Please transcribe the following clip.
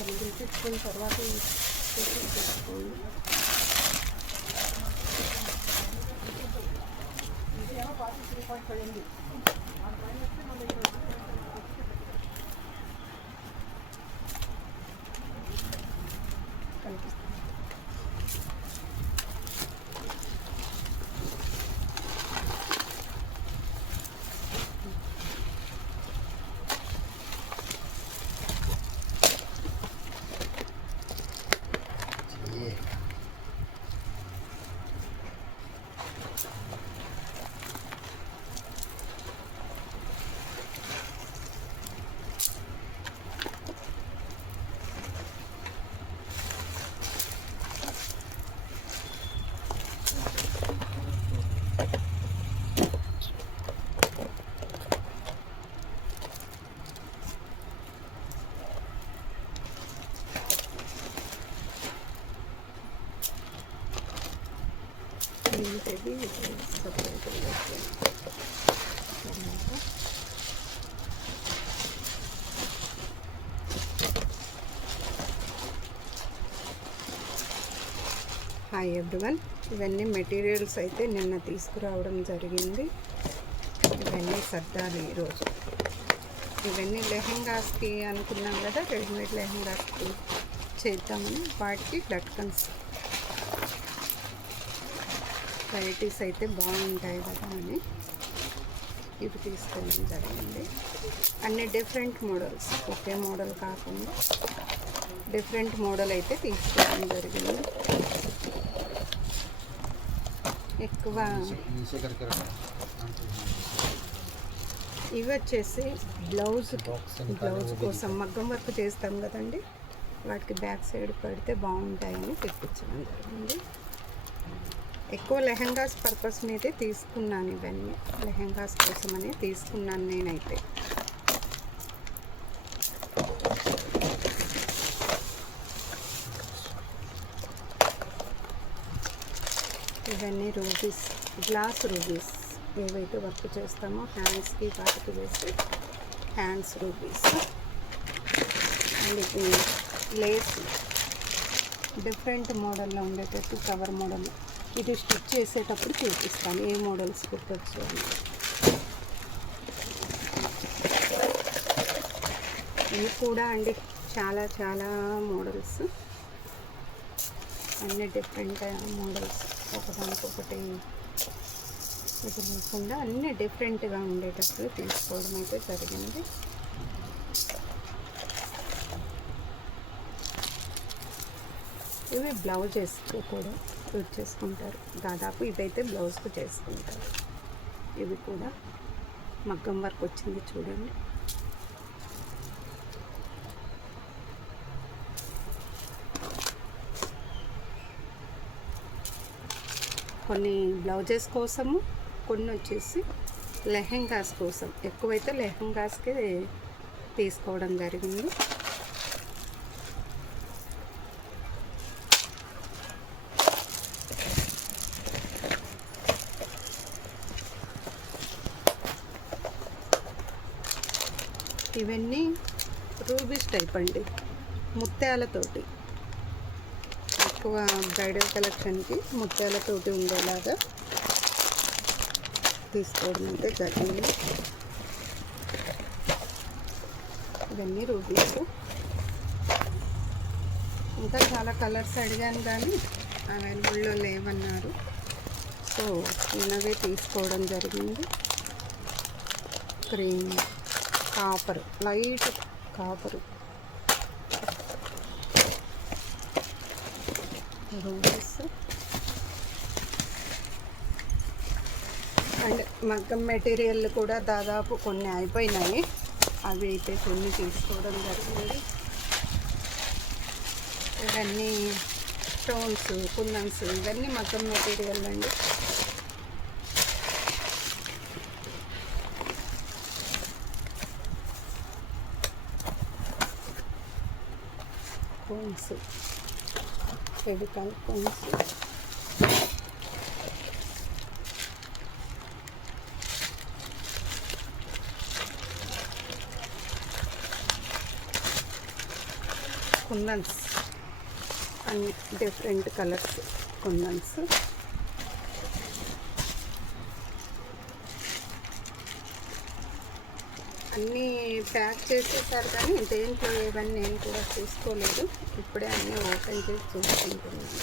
తీసుకున్న తర్వాత తీసుకోండి. ఇది సపరేట్ హాయ్ ఎవ్రీవన్, ఇవన్నీ మెటీరియల్స్ అయితే నిన్న తీసుకురావడం జరిగింది. ఇవన్నీ సర్దాలి ఈరోజు. ఇవన్నీ లెహెంగాస్కి అనుకున్నాం కదా, రెడీమేడ్ లెహెంగాస్కి చేద్దామని. వాటికి లట్కన్స్ వెరైటీస్ అయితే బాగుంటాయి కదా అని ఇవి తీసుకోవడం జరిగింది. అన్ని డిఫరెంట్ మోడల్స్, ఒకే మోడల్ కాకుండా డిఫరెంట్ మోడల్ అయితే తీసుకోవడం జరిగింది. ఎక్కువ ఇవి వచ్చేసి బ్లౌజ్ కోసం మగ్గం వర్క్ చేస్తాం కదండి, వాటికి బ్యాక్ సైడ్ పెడితే బాగుంటాయని తెప్పించడం జరిగింది. ఎక్కువ లెహెంగాస్ పర్పస్ మీదే తీసుకున్నాను. ఇవన్నీ లెహెంగాస్ కోసమనే తీసుకున్నాను నేనైతే. ఇవన్నీ రూబీస్, గ్లాస్ రూబీస్ ఏవైతే వర్క్ చేస్తామో హ్యాండ్స్కి వాటికి వేసి హ్యాండ్స్ రూబీస్. అండ్ ఇది లేస్ డిఫరెంట్ మోడల్లో ఉండేటట్టు కవర్ మోడల్. ఇది స్టిచ్ చేసేటప్పుడు చూపిస్తాను ఏ మోడల్స్ కుట్టచ్చు అని. ఇవి కూడా అండి చాలా చాలా మోడల్స్, అన్ని డిఫరెంట్ మోడల్స్. ఒకదానికొకటి ఇది లేకుండా అన్నీ డిఫరెంట్గా ఉండేటట్లు తీసుకోవడం అయితే జరిగింది. ఇవి బ్లౌజెస్కి కూడా యూజ్ చేసుకుంటారు. దాదాపు ఇదైతే బ్లౌజ్కు చేసుకుంటారు. ఇవి కూడా మగ్గం వర్క్ వచ్చింది చూడండి. కొన్ని బ్లౌజెస్ కోసము, కొన్ని వచ్చేసి లెహెంగాస్ కోసం. ఎక్కువైతే లెహెంగాస్కి తీసుకోవడం జరిగింది. ఇవన్నీ రూబీస్ టైప్ అండి, ముత్యాలతోటి. ఎక్కువ బ్రైడల్ కలెక్షన్కి ముత్యాలతోటి ఉండేలాగా తీసుకోవడం అయితే జరిగింది. ఇవన్నీ రూబీస్. ఇంకా చాలా కలర్స్ అడిగాను కానీ అవైలబుల్లో లేవన్నారు, సో చిన్నవే తీసుకోవడం జరిగింది. Cream, copper, light copper, rubies. And మగ్గం మెటీరియల్ కూడా దాదాపు కొన్ని అయిపోయినాయి, అవి అయితే కొన్ని తీసుకోవడం జరిగింది. ఇవన్నీ స్టోన్స్, కుందన్స్, ఇవన్నీ మగ్గం మెటీరియల్ అండి. Cones, Fevicol cones. కుందన్స్, అన్ని డిఫరెంట్ కలర్స్ కుందన్స్. అన్నీ ప్యాక్ చేసేసారు కానీ దేంట్లో ఏవన్నీ నేను కూడా చూసుకోలేదు. ఇప్పుడే అన్నీ ఓపెన్ చేసి చూసుకుంటున్నాను.